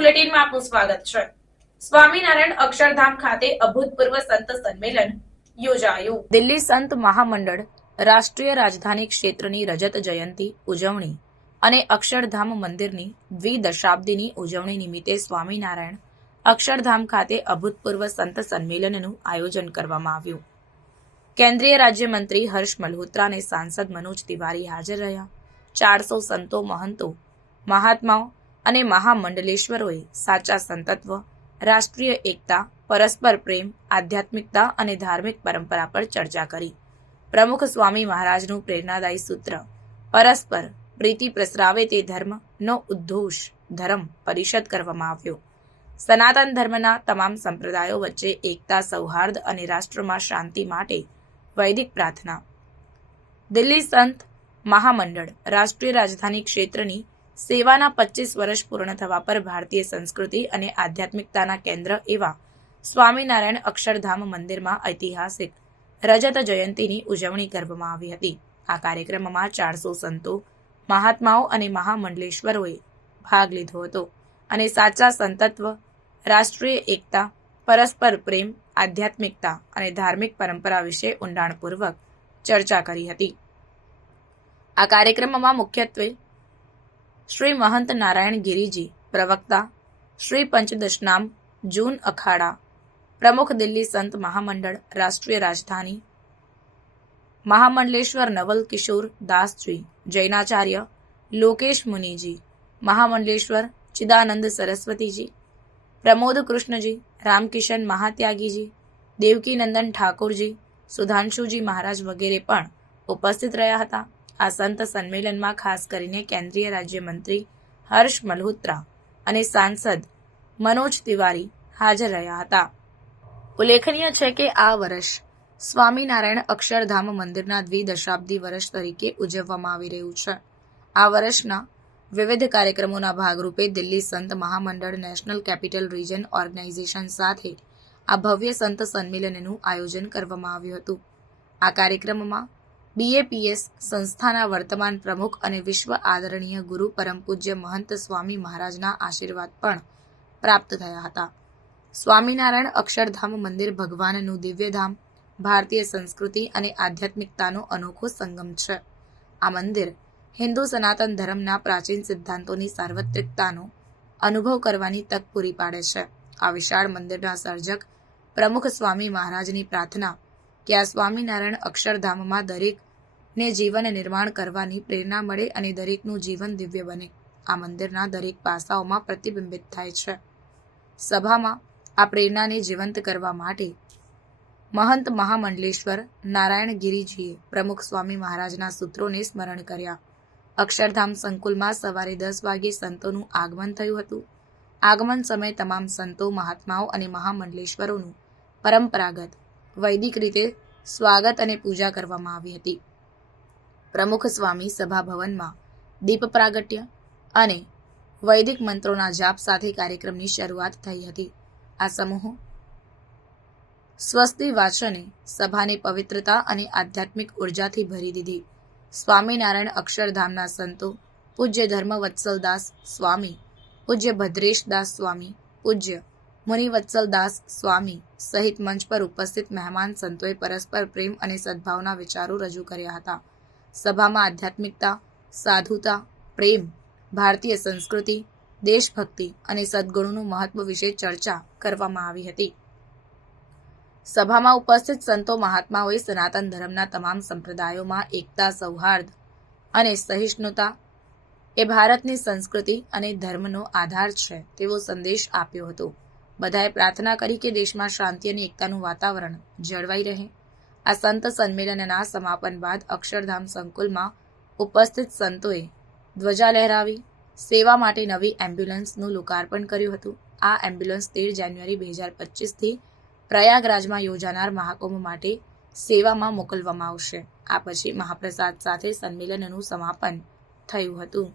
બુલેટિનમાં આપનું સ્વાગત છે। સ્વામિનારાયણ અક્ષરધામ ખાતે અભૂતપૂર્વ સંત સંમેલન યોજાયું। દિલ્હી સંત મહામંડળ રાષ્ટ્રીય રાજધાની ક્ષેત્રની રજત જયંતિ ઉજવણી અને અક્ષરધામ મંદિરની દ્વિદશાબ્દીની ઉજવણી નિમિત્તે સ્વામિનારાયણ અક્ષરધામ ખાતે અભૂતપૂર્વ સંત સંમેલનનું આયોજન કરવામાં આવ્યું। કેન્દ્રીય રાજ્યમંત્રી હર્ષ મલ્હોત્રા અને સાંસદ મનોજ તિવારી હાજર રહ્યા। 400 સંતો, મહંતો, મહાત્માઓ અને મહામંડલેશ્વરોએ સાચા સંતત્વ, રાષ્ટ્રીય એકતા, પરસ્પર પ્રેમ, આધ્યાત્મિકતા અને ધાર્મિક પરંપરા પર ચર્ચા કરી। પ્રમુખ સ્વામી મહારાજનું પ્રેરણાદાયી સૂત્ર પરસ્પર પ્રીતિ પ્રસરાવે તે ધર્મનો ઉદ્ઘોષ ધર્મ પરિષદ કરવામાં આવ્યો। સનાતન ધર્મના તમામ સંપ્રદાયો વચ્ચે એકતા, સૌહાર્દ અને રાષ્ટ્રમાં શાંતિ માટે વૈદિક પ્રાર્થના। દિલ્હી સંત મહામંડળ રાષ્ટ્રીય રાજધાની ક્ષેત્રની સેવાના 25 વર્ષ પૂર્ણ થવા પર ભારતીય સંસ્કૃતિ અને આધ્યાત્મિકતાના કેન્દ્ર એવા સ્વામિનારાયણ અક્ષરધામ મંદિરમાં ઐતિહાસિક રજત જયંતિની ઉજવણી કરવામાં આવી હતી। આ કાર્યક્રમમાં 400 સંતો, મહાત્માઓ અને મહામંડલેશ્વરોએ ભાગ લીધો હતો અને સાચા સંતત્વ, રાષ્ટ્રીય એકતા, પરસ્પર પ્રેમ, આધ્યાત્મિકતા અને ધાર્મિક પરંપરા વિશે ઊંડાણપૂર્વક ચર્ચા કરી હતી। આ કાર્યક્રમમાં મુખ્યત્વે શ્રી મહંત નારાયણ ગિરિજી, પ્રવક્તા શ્રી પંચદશનામ જૂન અખાડા, પ્રમુખ દિલ્હી સંત મહામંડળ રાષ્ટ્રીય રાજધાની મહામંડલેશ્વર નવલ કિશોર દાસજી, જૈનાચાર્ય લોકેશ મુનિજી, મહામંડલેશ્વર ચિદાનંદ સરસ્વતીજી, પ્રમોદ કૃષ્ણજી, રામકિશન મહાત્યાગીજી, દેવકીનંદન ઠાકોરજી, સુધાંશુજી મહારાજ વગેરે પણ ઉપસ્થિત રહ્યા હતા। આ સંત સંમેલનમાં ખાસ કરીને કેન્દ્રીય રાજ્યમંત્રી હર્ષ મલ્હોત્રા અને સાંસદ મનોજ તિવારી હાજર રહ્યા હતા। ઉલ્લેખનીય છે કે આ વર્ષ સ્વામિનારાયણ અક્ષરધામ મંદિરના દ્વિદશાબ્દી વર્ષ તરીકે ઉજવવામાં આવી રહ્યું છે। આ વર્ષના વિવિધ કાર્યક્રમોના ભાગરૂપે દિલ્હી સંત મહામંડળ નેશનલ કેપિટલ રિજન ઓર્ગેનાઇઝેશન સાથે આ ભવ્ય સંત સંમેલનનું આયોજન કરવામાં આવ્યું હતું। આ કાર્યક્રમમાં BAPS સંસ્થાના વર્તમાન પ્રમુખ અને વિશ્વ આદરણીય ગુરુ પરમ પૂજ્ય મહંત સ્વામી મહારાજના આશીર્વાદ પણ પ્રાપ્ત થયા હતા। સ્વામિનારાયણ અક્ષરધામ મંદિર ભગવાનનું દિવ્યધામ, ભારતીય સંસ્કૃતિ અને આધ્યાત્મિકતાનો અનોખો સંગમ છે। આ મંદિર હિન્દુ સનાતન ધર્મના પ્રાચીન સિદ્ધાંતોની સાર્વત્રિકતાનો અનુભવ કરવાની તક પૂરી પાડે છે। આ વિશાળ મંદિરના સર્જક પ્રમુખ સ્વામી મહારાજની પ્રાર્થના કે આ સ્વામિનારાયણ અક્ષરધામમાં દરેકને જીવન નિર્માણ કરવાની પ્રેરણા મળે અને દરેકનું જીવન દિવ્ય બને, આ મંદિરના દરેક પાસાઓમાં પ્રતિબિંબિત થાય છે। સભામાં આ પ્રેરણાને જીવંત કરવા માટે મહંત મહામંડલેશ્વર નારાયણ ગિરિજીએ પ્રમુખ સ્વામી મહારાજના સૂત્રોને સ્મરણ કર્યા। અક્ષરધામ સંકુલમાં સવારે 10 વાગ્યે સંતોનું આગમન થયું હતું। આગમન સમયે તમામ સંતો, મહાત્માઓ અને મહામંડલેશ્વરોનું પરંપરાગત વૈદિક રીતે સ્વાગત અને પૂજા કરવામાં આવી હતી। પ્રમુખ સ્વામી સભા ભવનમાં દીપ પ્રાગટ્ય અને વૈદિક મંત્રોના જાપ સાથે કાર્યક્રમની શરૂઆત થઈ હતી। આ સમૂહ સ્વસ્તિ વાચને સભાને પવિત્રતા અને આધ્યાત્મિક ઉર્જાથી ભરી દીધી। સ્વામિનારાયણ અક્ષરધામના સંતો પૂજ્ય ધર્મવત્સલદાસ સ્વામી, પૂજ્ય ભદ્રેશદાસ સ્વામી, પૂજ્ય મુનિવત્સલદાસ સ્વામી સહિત મંચ પર ઉપસ્થિત મહેમાન સંતોએ પરસ્પર પ્રેમ અને સદભાવના વિચારો રજૂ કર્યા હતા। સભામાં આધ્યાત્મિકતા, સાધુતા, પ્રેમ, ભારતીય સંસ્કૃતિ, દેશભક્તિ અને સદગુણોનું મહત્વ વિશે ચર્ચા કરવામાં આવી હતી। સભામાં ઉપસ્થિત સંતો મહાત્માઓએ સનાતન ધર્મના તમામ સંપ્રદાયોમાં એકતા, સૌહાર્દ અને સહિષ્ણુતા એ ભારતની સંસ્કૃતિ અને ધર્મનો આધાર છે તેવો સંદેશ આપ્યો હતો। બધાએ પ્રાર્થના કરી કે દેશમાં શાંતિ અને એકતાનું વાતાવરણ જળવાઈ રહે। આ સંત સંમેલનના સમાપન બાદ અક્ષરધામ સંકુલમાં ઉપસ્થિત સંતોએ ધ્વજા લહેરાવી સેવા માટે નવી એમ્બ્યુલન્સનું લોકાર્પણ કર્યું હતું। આ એમ્બ્યુલન્સ 13 જાન્યુઆરી 2025થી પ્રયાગરાજમાં યોજાનાર મહાકુંભ માટે સેવામાં મોકલવામાં આવશે। આ પછી મહાપ્રસાદ સાથે સંમેલનનું સમાપન થયું હતું।